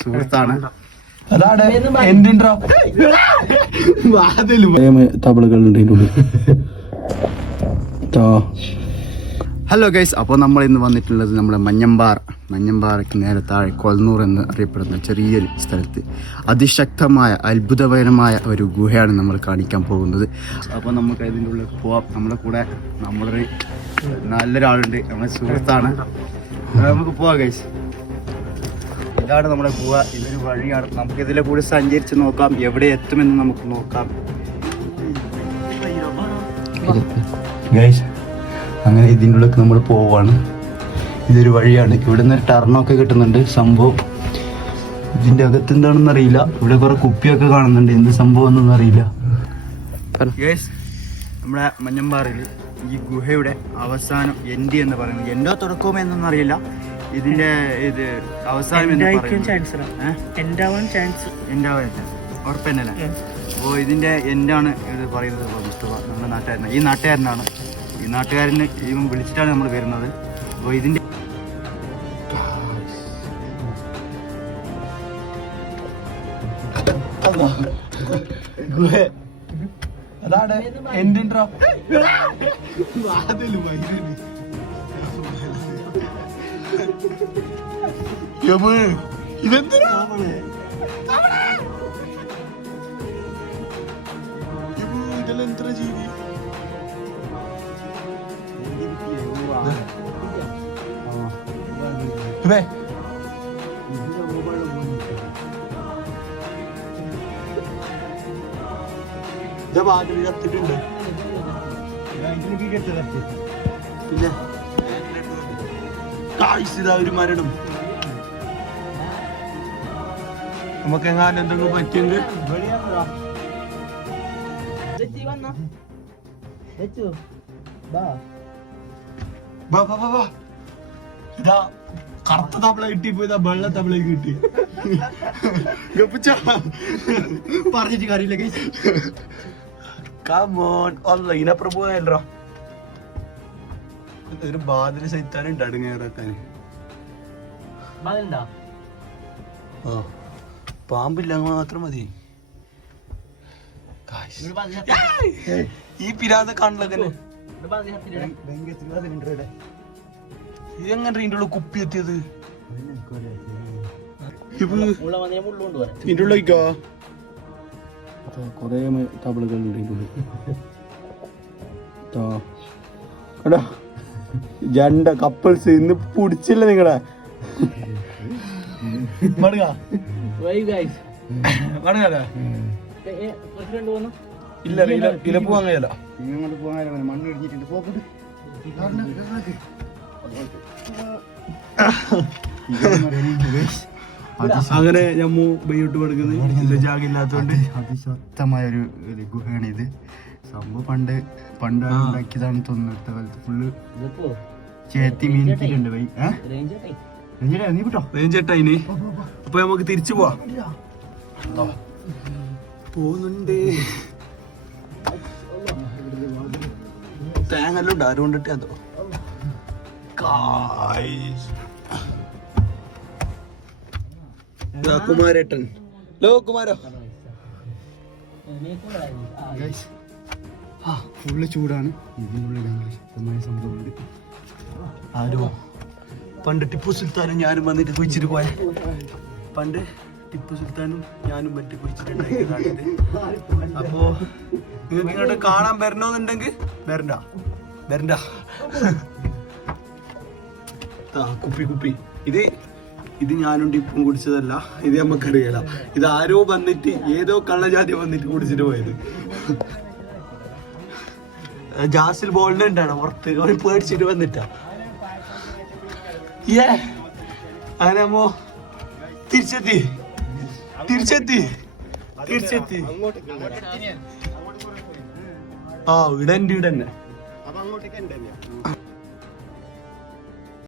സുഹൃത്താണ്. തബളകളുണ്ട്. Hello guys, അപ്പോൾ നമ്മൾ ഇന്ന് വന്നിട്ടുള്ളത് നമ്മുടെ മഞ്ഞമ്പാറയ്ക്ക് നേരെ താഴെ കൊൽനൂർ എന്ന് അറിയപ്പെടുന്ന ചെറിയൊരു സ്ഥലത്ത് അതിശക്തമായ അത്ഭുതകരമായ ഒരു ഗുഹയാണ് നമ്മൾ കാണിക്കാൻ പോകുന്നത്. അപ്പോൾ നമുക്ക് ഇതിൻ്റെ ഉള്ളിൽ പോവാം. നമ്മുടെ കൂടെ നമ്മളൊരു നല്ലൊരാളുണ്ട്, നമ്മുടെ സുഹൃത്താണ്. നമുക്ക് പോവാം ഗൈസ്. ഇതാണ് നമ്മുടെ ഗുഹ. ഇതൊരു വഴിയാണ്. നമുക്കിതിലെ കൂടെ സഞ്ചരിച്ച് നോക്കാം, എവിടെ എത്തുമെന്ന് നമുക്ക് നോക്കാം ഗൈസ്. അങ്ങനെ ഇതിൻ്റെ ഉള്ളിൽ നമ്മൾ പോവാണ്. ഇതൊരു വഴിയാണ്. ഇവിടെ നിന്ന് ഒരു ടർണൊക്കെ കിട്ടുന്നുണ്ട്. സംഭവം ഇതിൻ്റെ അകത്ത് എന്താണെന്ന് അറിയില്ല. ഇവിടെ കുറെ കുപ്പിയൊക്കെ കാണുന്നുണ്ട്. എന്ത് സംഭവം എന്നൊന്നും അറിയില്ല ഗൈസ്. നമ്മുടെ മഞ്ഞമ്പാറയിൽ ഈ ഗുഹയുടെ അവസാനം എൻഡ് എന്ന് പറയുന്നത്, എൻഡോ തുടക്കമോ എന്നൊന്നും അറിയില്ല. ഇതിന്റെ ഇത് അവസാനം ഉറപ്പന്നല്ലേ? അപ്പോൾ ഇതിന്റെ എൻഡാണ് ഇത് പറയുന്നത്. മുസ്തഫ നമ്മുടെ നാട്ടുകാരനാണ്. ഈ നാട്ടുകാരനാണ്. ഈ നാട്ടുകാരനെ ഇവൻ വിളിച്ചിട്ടാണ് നമ്മൾ വരുന്നത്. അപ്പോൾ ഇതിന്റെ അതാണ് എന്തിൻ്റെ ഇതെന്തിനാ ഇതെല്ലാം എത്ര ജീവി കത്തിട്ടുണ്ട്. പിന്നെ കാഴ്ച ഒരു മരണം. നമുക്ക് എങ്ങാനും എന്തെങ്കിലും പറ്റിയെങ്കിൽ ഇതാ കറുത്ത തവള കിട്ടിപ്പോയതാ, വെള്ള തവള കിട്ടി. പറഞ്ഞിട്ട് കാര്യമില്ല. ഇതിനപ്പുറം പോയല്ലോ. ഒരു ബാതിൽ സഹിത്താനുണ്ട് അടുങ്ങേറാക്കാന്. പാമ്പില്ല മാത്രം മതി. ഈ പിരാന്ത കാണില്ല. ഇതെങ്ങനെ ഇതിൻ്റെ ഉള്ള കുപ്പി എത്തിയത്? ഇതിൻ്റെ ഉള്ളിലേക്കോ കൊറേ തബളുകളുണ്ട് ഇതിൻ്റെ ഉള്ളിൽ. ജണ്ട കപ്പിൾസ് ഇന്ന് പിടിച്ചില്ല നിങ്ങളെ. ഇല്ല ഇല പോവാൻ കഴിയല്ല. ഇങ്ങോട്ട് പോകാൻ മണ്ണ് ഇടിഞ്ഞിട്ടുണ്ട്. പോകട്ടെ. അങ്ങനെ ഞമ്മു ബൈട്ട് കൊടുക്കുന്നത് ജാഗില്ലാത്തോണ്ട് അതിശക്തമായ ഒരു ഗുഹയാണ് ഇത്. സംഭവം പണ്ട് ഉണ്ടാക്കിയതാണെന്ന് തോന്നുന്നു. അടുത്ത കാലത്ത് ഫുള്ള് ചേത്തി മീനിട്ടുണ്ട്. നീ വിട്ടോ റേഞ്ചേട്ടായിന്. അപ്പൊ നമുക്ക് തിരിച്ചു പോവാ. പോകുന്നുണ്ട്. തേങ്ങല്ലോ ഉണ്ട്. ആരും കൊണ്ടിട്ട് അതോ കുമാരേട്ടൻ. ലോ കുമാരോ. ഫുള്ള് ചൂടാണ്. ഇതിനുള്ളിൽ ശക്തമായ സംഭവമുണ്ട്. ആരോ പണ്ട് ടിപ്പു സുൽത്താനും ഞാനും വന്നിട്ട് കുഴിച്ചിട്ട് പോയ. പണ്ട് ടിപ്പു സുൽത്താനും ഞാനും മറ്റു കുഴിച്ചിട്ടുണ്ടാക്കിയതാണിത്. അപ്പോ നിങ്ങൾക്ക് ഇങ്ങോട്ട് കാണാൻ വരണമെന്നുണ്ടെങ്കിൽ വരണ്ട. കുപ്പി ഇത് ഞാനും ടിപ്പും കുടിച്ചതല്ല. ഇത് നമുക്കറിയാല. ഇത് ആരോ വന്നിട്ട് ഏതോ കള്ളജാതി വന്നിട്ട് കുടിച്ചിട്ട് പോയത്. ജാസിൽ ബോളിന് ഉണ്ടാണ് പുറത്ത്. അവൻ പേടിച്ചിട്ട് വന്നിട്ടാ. അങ്ങനെയാകുമ്പോ തിരിച്ചെത്തി. ആ ഇവിടെ തന്നെ.